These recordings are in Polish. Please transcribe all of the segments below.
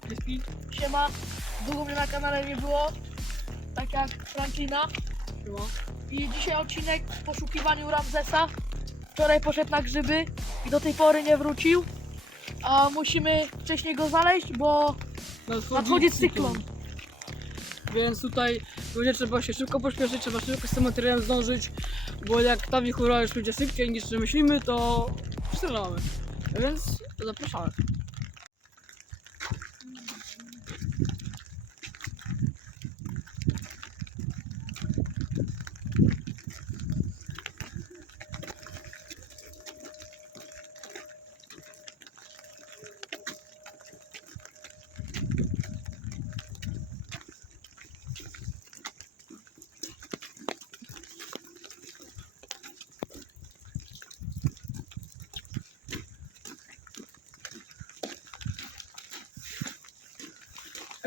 Kryspy. Siema. Długo mnie na kanale nie było. Tak jak Franklina. Siema. I dzisiaj odcinek w poszukiwaniu Ramzesa. Wczoraj poszedł na grzyby i do tej pory nie wrócił. A musimy wcześniej go znaleźć, bo nadchodzi cyklon. Więc tutaj będzie trzeba się szybko pośpieszyć, trzeba szybko z tym materiałem zdążyć, bo jak ta wichura już będzie szybciej niż myślimy, to strzelamy. Więc zapraszamy.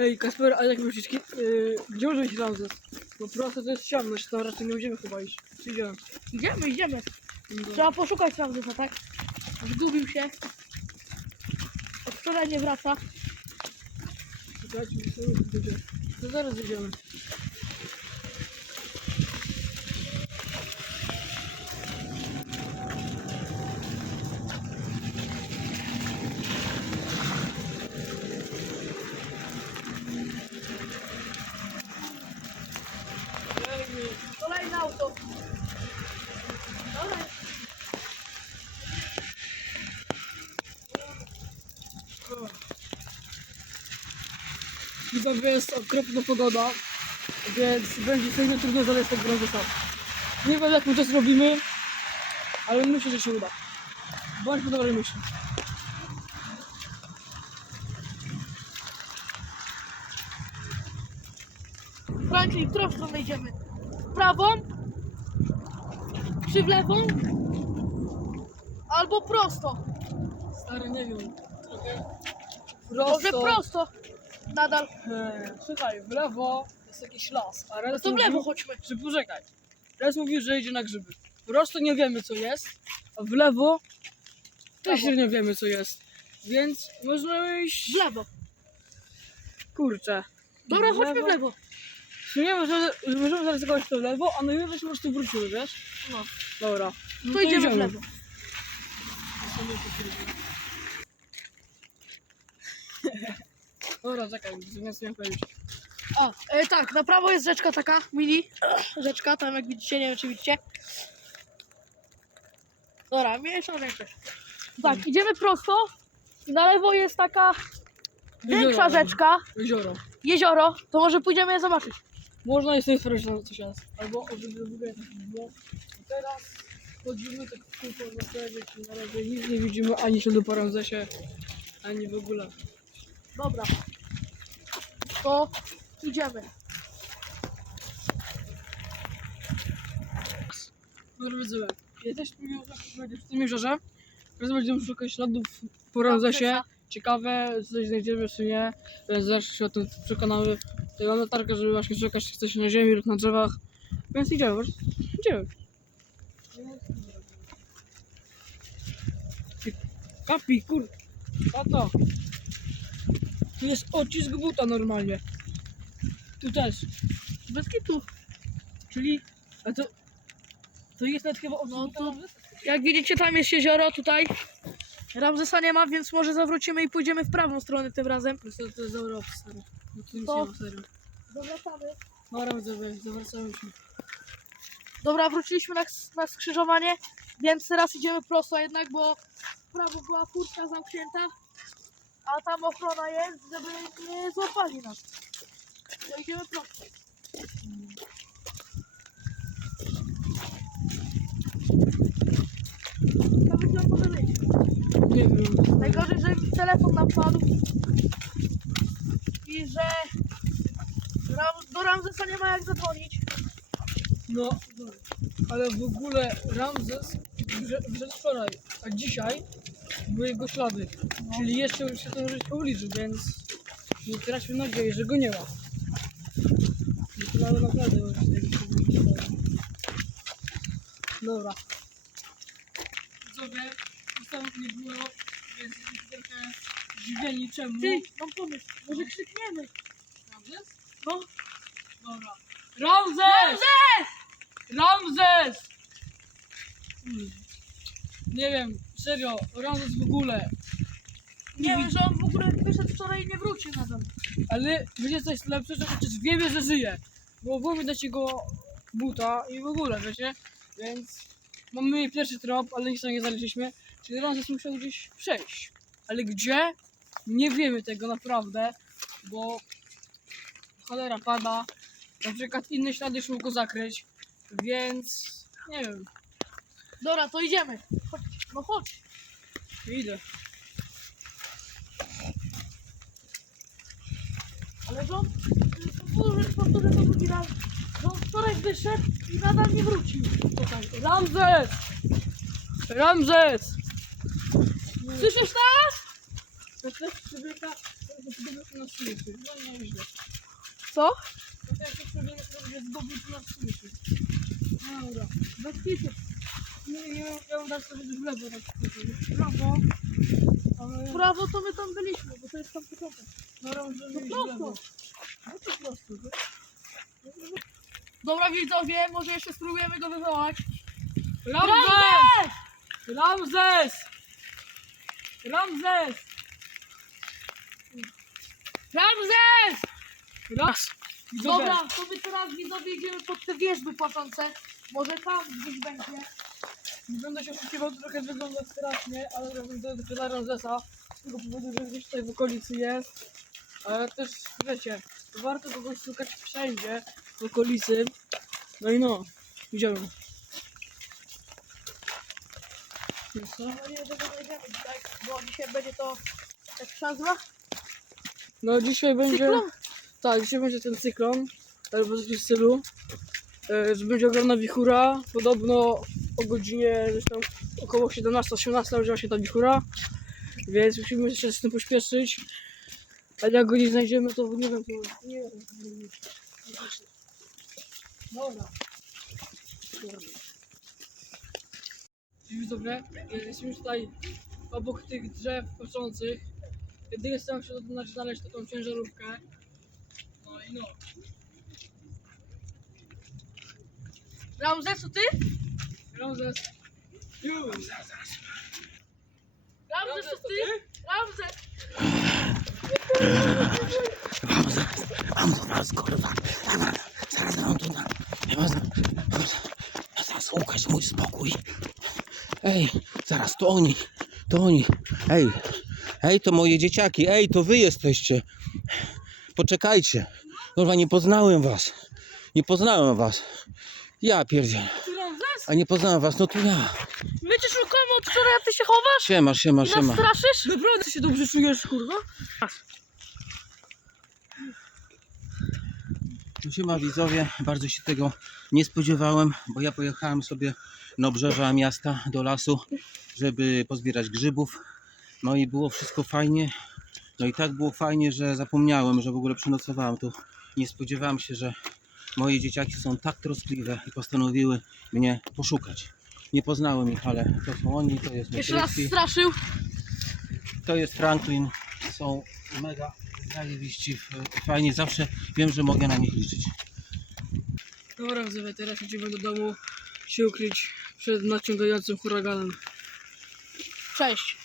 Ej, Kasper, a jak myślisz, ki- yy, gdzie może iść Ramzes? Bo prosto to jest ciemność, to raczej nie będziemy chyba iść. Czy idziemy? Idziemy, idziemy. No. Trzeba poszukać Ramzesa, tak? Zgubił się. Od wczoraj nie wraca. Czekajcie, to zaraz idziemy. To zaraz idziemy. Widzowie jest okropna pogoda, więc będzie sobie trudno znaleźć tego Ramzesa. Nie wiem jak my to zrobimy, ale myślę, że się uda. Bądźmy dobrej myśli. Franklin, w którą stronę idziemy? W prawą? Czy w lewą? Albo prosto. Stary, nie wiem. Trochę Może prosto. Nadal. Eee, Słuchaj, w lewo jest jakiś las, a No to w lewo chodźmy. że poczekaj. Res mówił, że idzie na grzyby. Prosto nie wiemy co jest, a w lewo też Prawo. nie wiemy co jest. Więc można iść... W lewo. Kurczę. Dobra, chodźmy w lewo. Czy nie możemy, możemy zaryzykować to w lewo, a najwyżej po prostu wrócimy, wiesz? No. Dobra. No To idziemy w lewo. Dobra, czekaj, nie powiedzieć. O, e, tak, na prawo jest rzeczka taka, mini. Rzeczka, tam jak widzicie, nie wiem czy widzicie. Dobra, mniejsza większość. Tak, idziemy prosto. i Na lewo jest taka większa Jezioro. rzeczka, Jezioro. jezioro. To może pójdziemy je zobaczyć. Można jest sobie sprawdzić, że coś jest. Albo tak było. Teraz chodzimy tak w kółko na sobie, i na razie nic nie widzimy, ani śladu po Ramzesie, ani w ogóle. Dobra. To idziemy. Dobra, widzowie, jesteśmy już w tym jeziorze. Teraz będziemy szukać śladów po Ramzesie. Ciekawe, czy coś znajdziemy, czy nie. Więc zaraz się o tym przekonamy. Tutaj mam latarkę, żeby właśnie szukać czy coś na ziemi lub na drzewach. Więc idziemy, idziemy. Kapi, kur... Tato. Tu jest odcisk buta normalnie. Tu też. Bez kitu. Czyli... A to... To jest nawet chyba odcisk No buta to-? Jak widzicie, tam jest jezioro, tutaj. Ramzesa nie ma, więc może zawrócimy i pójdziemy w prawą stronę tym razem. To, to jest Europy, stary. No to nic nie ma, serio. Zawracamy. Dobra, widzowie, zawracamy się. Dobra, wróciliśmy na, na skrzyżowanie, więc teraz idziemy prosto jednak, bo w prawo była furtka zamknięta, a tam ochrona jest, żeby nie złapali nas. To idziemy prosto. To by co może być. Nie wiem. Najgorzej, że mi telefon nam padł i że Ram, do Ramzesa nie ma jak zadzwonić. No, ale w ogóle Ramzes wrze- wszedł wczoraj, a dzisiaj były jego ślady. Czyli jeszcze się może po ulicy, więc nie traćmy nadziei, że go nie ma. Naprawdę tego ślady. Dobra. Widzowie, stąd nie było, więc trochę zdziwieni czemu. Ty, mam pomysł, może krzykniemy. Ramzes? No. Dobra. Ramzes! Ramzes! Hmm. Nie wiem, serio, Ramzes w ogóle. Nie wiem, że on w ogóle wyszedł wczoraj i nie wrócił nadal. Ale wiecie co jest lepsze, że chociaż wiemy, że żyje. Bo było widać jego buta i w ogóle, wiecie? Więc mamy pierwszy trop, ale nic tam nie znaleźliśmy. Czyli Ramzes musiał gdzieś przejść. Ale gdzie? Nie wiemy tego naprawdę, bo cholera pada. Na przykład inne ślady szło go zakryć, więc nie wiem. Dobra, to idziemy. Chodź, no chodź. Idę. Ale on, powtórzę, powtórzę to drugi raz, on wczoraj wyszedł i nadal nie wrócił. Czekaj. Ramzes! Ramzes! Słyszysz nas? To też człowieka, to człowieka nas słyszy. No nie źle. Co? To też zgubił, to nas słyszy. Dobra. Bez kitu. Nie, dał sobie w lewo tak w prawo. Ale W prawo to my tam byliśmy, bo to jest tam początek. no No prosto. No to prosto. to- Dobra widzowie, może jeszcze spróbujemy go wywołać. Ramzes! Ramzes! Ramzes! Ramzes! Raz! Dobra, to my teraz widzowie idziemy pod te wieżby płaczące. Może tam gdzieś będzie. Będę się oszukiwał, to trochę wygląda strasznie, ale robię to dla Ramzesa. Z tego powodu, że gdzieś tutaj w okolicy jest. Ale też, wiecie, warto kogoś szukać wszędzie w okolicy. No i no, idziemy. No nie do tego idziemy dzisiaj, bo dzisiaj będzie to, jak się nazywa? No dzisiaj będzie... Cyklon? Tak, dzisiaj będzie ten cyklon, albo coś w stylu. E, że będzie ogromna wichura. Podobno o godzinie około 17-18 będzie się ta wichura. Więc musimy się z tym pośpieszyć. Ale jak go nie znajdziemy, to nie wiem, to nie wiem. Dobra. E, jesteśmy tutaj obok tych drzew patrzących. Jedynie staram się znaleźć, znaleźć taką ciężarówkę. No i no. Ramzes, to ty? Ramzes. Już. Ramzes, to ty? Ramzes! Mam zaraz, kurwa. Zaraz mam tu na... Zaraz Łukasz, mój spokój. Ej, zaraz, to oni, to oni. Ej, ej, to moje dzieciaki, ej, to wy jesteście. Poczekajcie. Kurwa, nie poznałem was. Nie poznałem was. Ja pierdzielę. A nie poznałem was, no to ja. My cię szukamy od wczoraj, a ty się chowasz? Siema, siema, I nas siema. straszysz? Naprawdę się dobrze czujesz, kurwa? No Siema widzowie, bardzo się tego nie spodziewałem, bo ja pojechałem sobie na obrzeża miasta do lasu, żeby pozbierać grzybów. No i było wszystko fajnie. No i tak było fajnie, że zapomniałem, że w ogóle przenocowałem tu. Nie spodziewałem się, że moje dzieciaki są tak troskliwe i postanowiły mnie poszukać. Nie poznałem ich, ale to są oni, to jest Jeszcze Metrycki, straszył. to jest Franklin. Są mega zajebiści, fajnie. Zawsze wiem, że mogę na nich liczyć. Dobra, widzowie, teraz idziemy do domu się ukryć przed nadciągającym huraganem. Cześć.